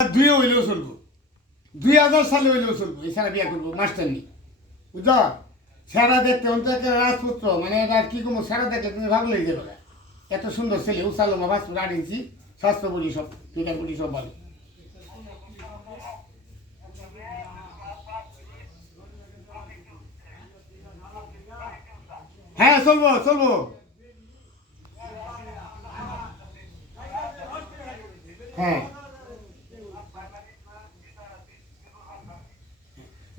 দুইও হইলেও চলবো, 2000 সালে হইলেও চলবো। এই ছাড়া বিয়া করবো মাস্টার নি, বুঝছ? সেরা দেখতে অন্ত একটা রাজপুত্র, মানে এটা কি করবো, সেরা দেখলে তুমি ভালো লেগে যাবে। এত সুন্দর ছেলে, উসালো মা 5 ফুট 8 ইঞ্চি, স্বাস্থ্য বডি সব, ফিগার বডি সব ভালো। হ্যাঁ চলবো চলবো। হ্যাঁ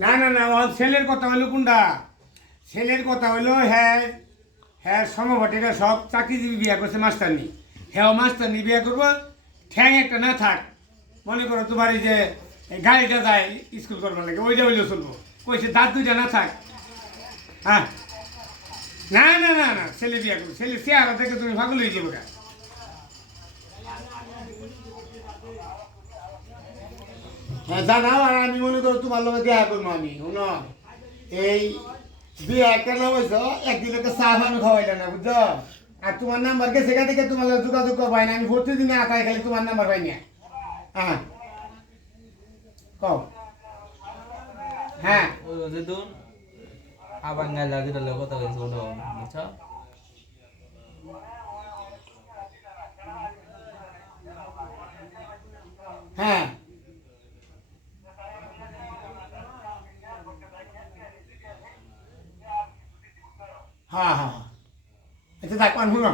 না না না, ও ছেলের কথা হইলো কোনটা? ছেলের কথা হইলো হ্যাঁ, হ্যাঁ সমবটেরা সব চাকরিজীবী বিয়া করছে মাস্টার নি, হ্যাঁ মাস্টার নি বিয়া করবো। ঠ্যাং একটা না থাক, মনে করো তোমার এই যে এই গাড়িটা যায় স্কুল করবার লাগে, ওইটা হইলেও চলবো। কইছে দাঁত দুইটা না থাক। হ্যাঁ না না না না, ছেলে বিয়া করবো, ছেলে চেহারা দেখে তুমি পাগল হয়ে যাবে গা। হ্যাঁ জানাও, আর আমি মনে করো তোমার লগে দেখা করবো। আমি শুনো, এই বিয়ে একটা লোক হয়েছ, একদিন লোকে চা পানি খাওয়াইলে না, বুঝছো? আর তোমার নাম্বার গেছে সেখান থেকে তোমার লগে যোগাযোগ পাই না। আমি ভর্তি দিনে আতায় খালি তোমার নাম্বার পাই না। হ্যাঁ কও। হ্যাঁ ওই যে দুন আবার গাইলা যেটা লোক কথা কইছে ওটা বুঝছো? হ্যাঁ হ্যাঁ হ্যাঁ, আচ্ছা দেখ শুনো,